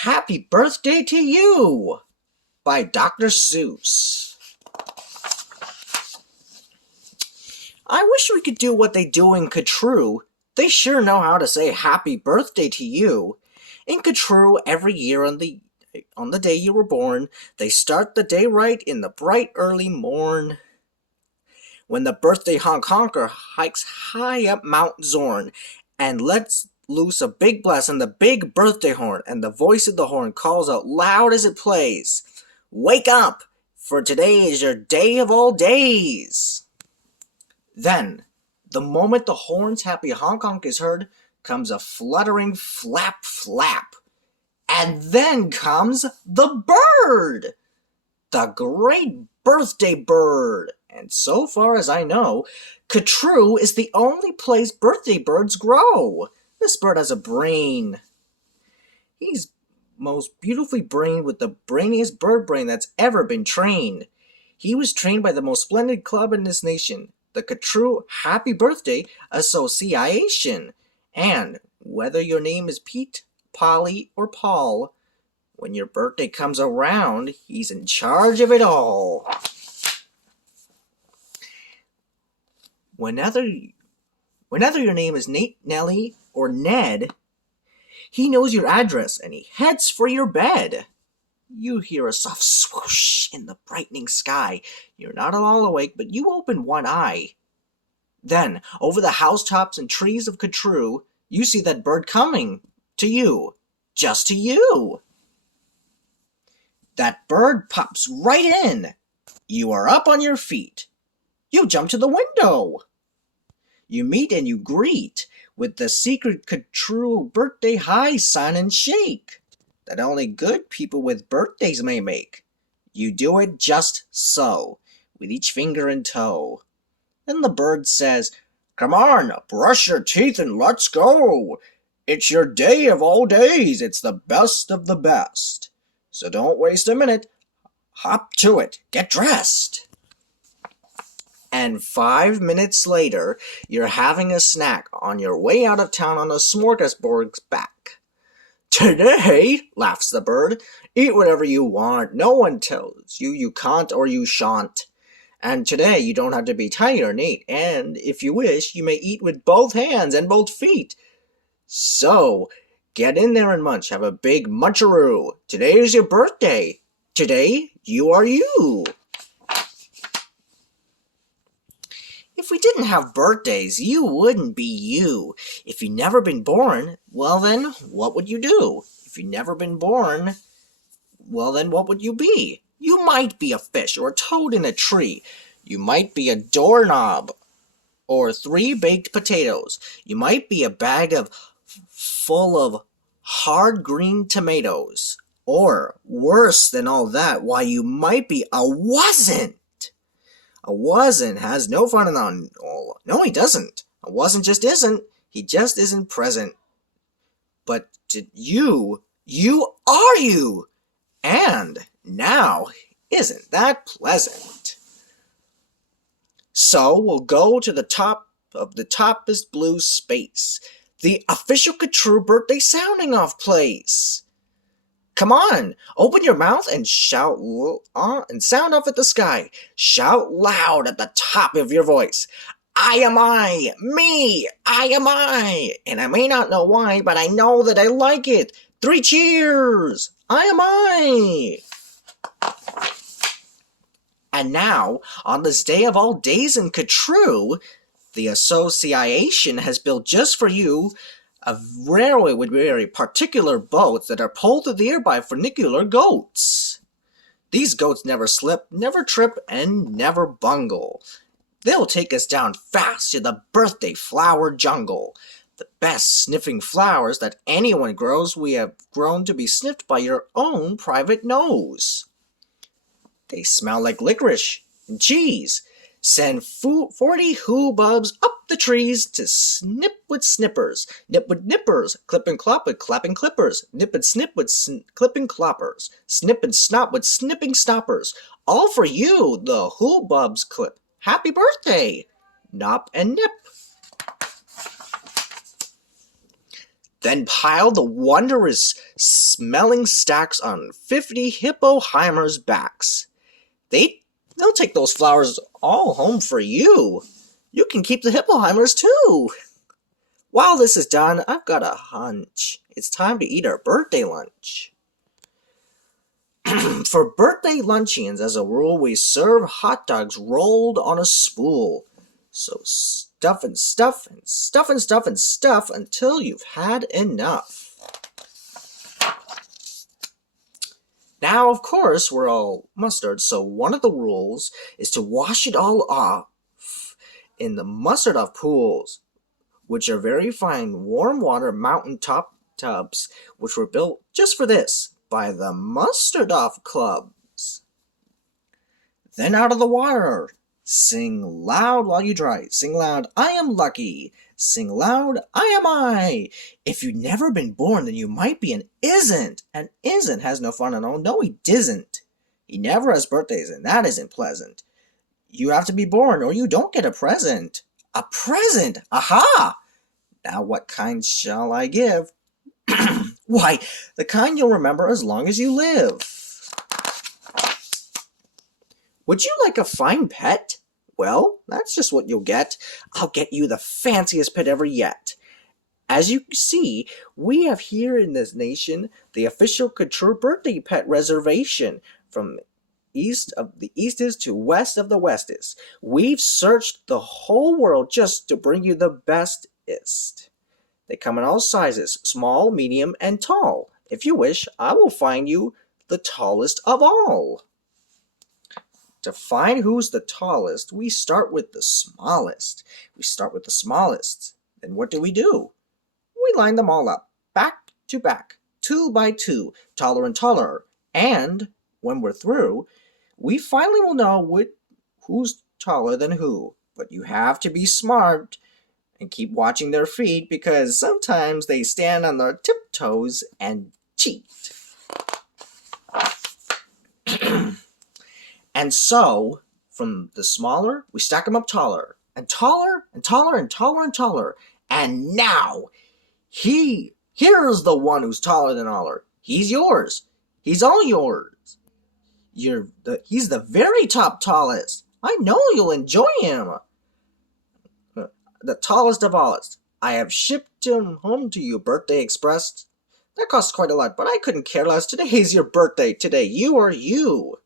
Happy Birthday to You by Dr. Seuss. I wish we could do what they do in Catrue. They sure know how to say happy birthday to you. In Catrue, every year on the day you were born, they start the day right in the bright early morn. When the birthday honker hikes high up Mount Zorn and lets loose a big blast on the big birthday horn, and the voice of the horn calls out loud as it plays, "Wake up, for today is your day of all days." Then, the moment the horn's happy honk is heard, comes a fluttering flap flap. And then comes the bird! The great birthday bird! And so far as I know, Catrue is the only place birthday birds grow. This bird has a brain. He's most beautifully brained with the brainiest bird brain that's ever been trained. He was trained by the most splendid club in this nation, the Catrue Happy Birthday Association. And whether your name is Pete, Polly, or Paul, when your birthday comes around, he's in charge of it all. Whenever your name is Nate, Nellie, or Ned, he knows your address and he heads for your bed. You hear a soft swoosh in the brightening sky. You're not all awake, but you open one eye. Then, over the housetops and trees of Catrue, you see that bird coming to you, just to you. That bird pops right in. You are up on your feet. You jump to the window. You meet and you greet with the secret Catrue birthday high sign and shake that only good people with birthdays may make. You do it just so, with each finger and toe. Then the bird says, "Come on, brush your teeth and let's go. It's your day of all days. It's the best of the best. So don't waste a minute. Hop to it. Get dressed." And 5 minutes later, you're having a snack on your way out of town on a smorgasbord's back. "Today," laughs the bird, "eat whatever you want. No one tells you you can't or you shan't. And today you don't have to be tired, Nate, and if you wish, you may eat with both hands and both feet. So, get in there and munch. Have a big muncharoo. Today is your birthday. Today, you are you." If we didn't have birthdays, you wouldn't be you. If you'd never been born, well then, what would you do? If you'd never been born, well then, what would you be? You might be a fish or a toad in a tree. You might be a doorknob or 3 baked potatoes. You might be a bag full of hard green tomatoes. Or, worse than all that, why, you might be a wasn't. A wasn't has no fun in on. No, he doesn't. A wasn't just isn't. He just isn't present. But you are you. And now, isn't that pleasant? So we'll go to the top of the toppest blue space, the official Catrue birthday sounding off place. Come on, open your mouth and shout and sound off at the sky. Shout loud at the top of your voice. "I am I, me, I am I, and I may not know why, but I know that I like it. 3 cheers! I am I!" And now, on this day of all days in Catrue, the association has built just for you a railway with very particular boats that are pulled through the air by funicular goats. These goats never slip, never trip, and never bungle. They'll take us down fast to the birthday flower jungle. The best sniffing flowers that anyone grows we have grown to be sniffed by your own private nose. They smell like licorice and cheese. Send 40 hoobubs up the trees to snip with snippers, nip with nippers, clip and clop with clapping clippers, nip and snip with clipping cloppers, snip and snop with snipping stoppers. All for you, the hoobubs clip. Happy birthday, Nop and Nip. Then pile the wondrous smelling stacks on 50 hippoheimers' backs. They'll take those flowers all home for you. You can keep the hippoheimers too. While this is done, I've got a hunch. It's time to eat our birthday lunch. For birthday luncheons, as a rule, we serve hot dogs rolled on a spool. So stuff and stuff and stuff and stuff and stuff until you've had enough. Now, of course, we're all mustard, so one of the rules is to wash it all off in the mustard-off pools, which are very fine warm water mountaintop tubs, which were built just for this by the mustard-off clubs. Then out of the water, sing loud while you dry. Sing loud, I am lucky. Sing loud, I am I. If you've never been born, then you might be an isn't. An isn't has no fun at all. No, he disn't. He never has birthdays, and that isn't pleasant. You have to be born, or you don't get a present. A present! Aha! Now what kind shall I give? Why, the kind you'll remember as long as you live. Would you like a fine pet? Well, that's just what you'll get. I'll get you the fanciest pet ever yet. As you see, we have here in this nation the official couture birthday pet reservation from east of the eastest to west of the westest. We've searched the whole world just to bring you the bestest. They come in all sizes, small, medium, and tall. If you wish, I will find you the tallest of all. To find who's the tallest, we start with the smallest. Then what do? We line them all up, back to back, 2 by 2, taller and taller. And when we're through, we finally will know who's taller than who. But you have to be smart and keep watching their feet, because sometimes they stand on their tiptoes and cheat. And so, from the smaller, we stack them up taller, and taller, and taller, and taller, and taller. And now, here's the one who's taller than all. He's yours. He's all yours. He's the very top tallest. I know you'll enjoy him. The tallest of all. I have shipped him home to you, Birthday Express. That costs quite a lot, but I couldn't care less. Today is your birthday. Today, you are you.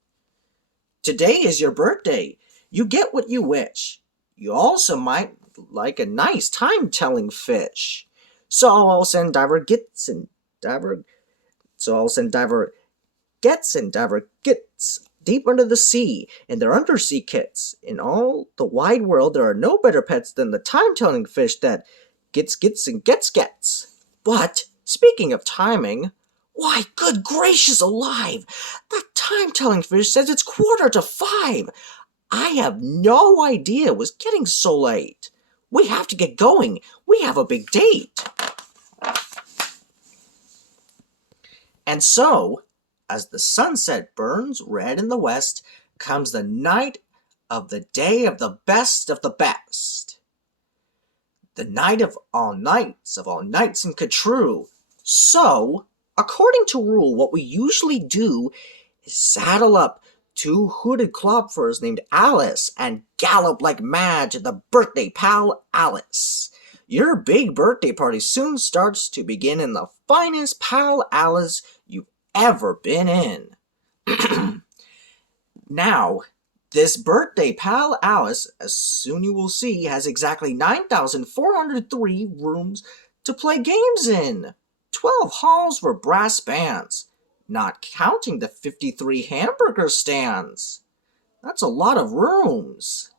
Today is your birthday. You get what you wish. You also might like a nice time-telling fish. So I'll send diver gets and diver gets deep under the sea in their undersea kits. In all the wide world, there are no better pets than the time-telling fish that gets and gets. But speaking of timing, why, good gracious alive! That time-telling fish says it's 4:45. I have no idea it was getting so late. We have to get going. We have a big date. And so, as the sunset burns red in the west, comes the night of the day of the best of the best. The night of all nights in Catrue. So, according to rule, what we usually do is saddle up 2 hooded klopfers named Alice and gallop like mad to the birthday pal Alice. Your big birthday party soon starts to begin in the finest pal Alice you've ever been in. Now, this birthday pal Alice, as soon you will see, has exactly 9,403 rooms to play games in. 12 halls for brass bands, not counting the 53 hamburger stands. That's a lot of rooms.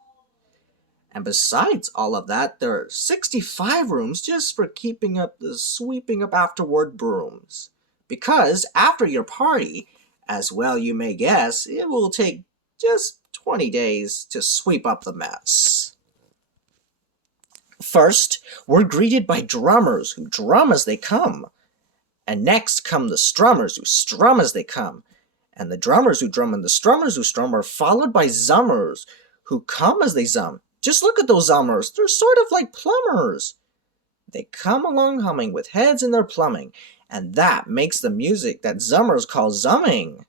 And besides all of that, there are 65 rooms just for keeping up the sweeping up afterward brooms. Because after your party, as well you may guess, it will take just 20 days to sweep up the mess. First, we're greeted by drummers who drum as they come. And next come the strummers who strum as they come. And the drummers who drum and the strummers who strum are followed by zummers who come as they zum. Just look at those zummers. They're sort of like plumbers. They come along humming with heads in their plumbing, and that makes the music that Zummers call zumming.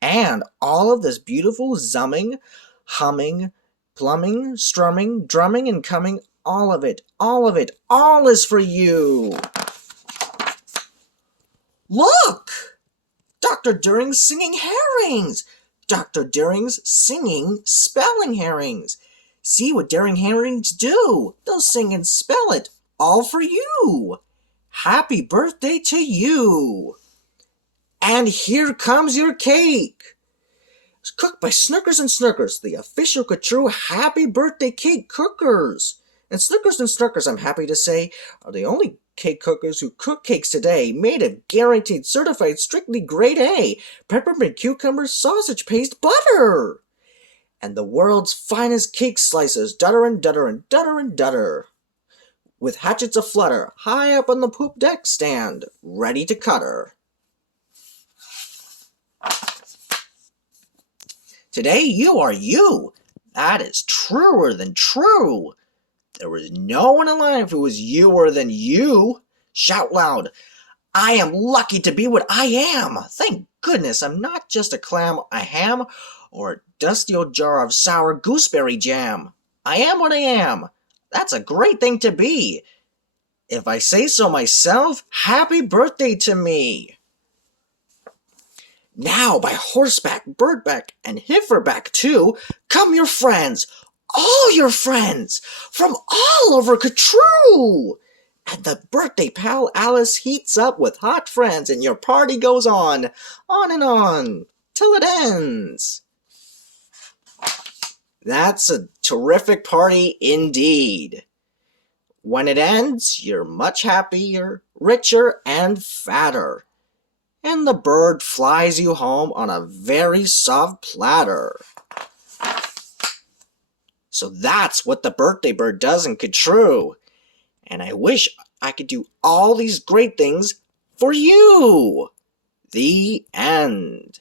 And all of this beautiful zumming, humming, plumbing, strumming, drumming, and coming, all of it, all is for you. Look! Dr. Deering's singing herrings! Dr. Deering's singing spelling herrings. See what Deering herrings do. They'll sing and spell it, all for you. Happy birthday to you. And here comes your cake. It's cooked by Snickers and Snickers, the official True Happy Birthday Cake Cookers. And Snickers, I'm happy to say, are the only cake cookers who cook cakes today, made of guaranteed certified strictly grade A, peppermint cucumber sausage paste butter. And the world's finest cake slices, dutter and dutter and dutter and dutter. With hatchets aflutter, high up on the poop deck stand, ready to cut her. Today you are you. That is truer than true. There is no one alive who is youer than you. Shout loud, I am lucky to be what I am. Thank goodness I'm not just a clam, a ham, or a dusty old jar of sour gooseberry jam. I am what I am. That's a great thing to be. If I say so myself, happy birthday to me. Now by horseback, birdback, and heiferback too, come your friends, all your friends, from all over Catrue. And the birthday pal Alice heats up with hot friends, and your party goes on and on, till it ends. That's a terrific party indeed. When it ends, you're much happier, richer, and fatter. And the bird flies you home on a very soft platter. So that's what the birthday bird does in Catrue. And I wish I could do all these great things for you. The end.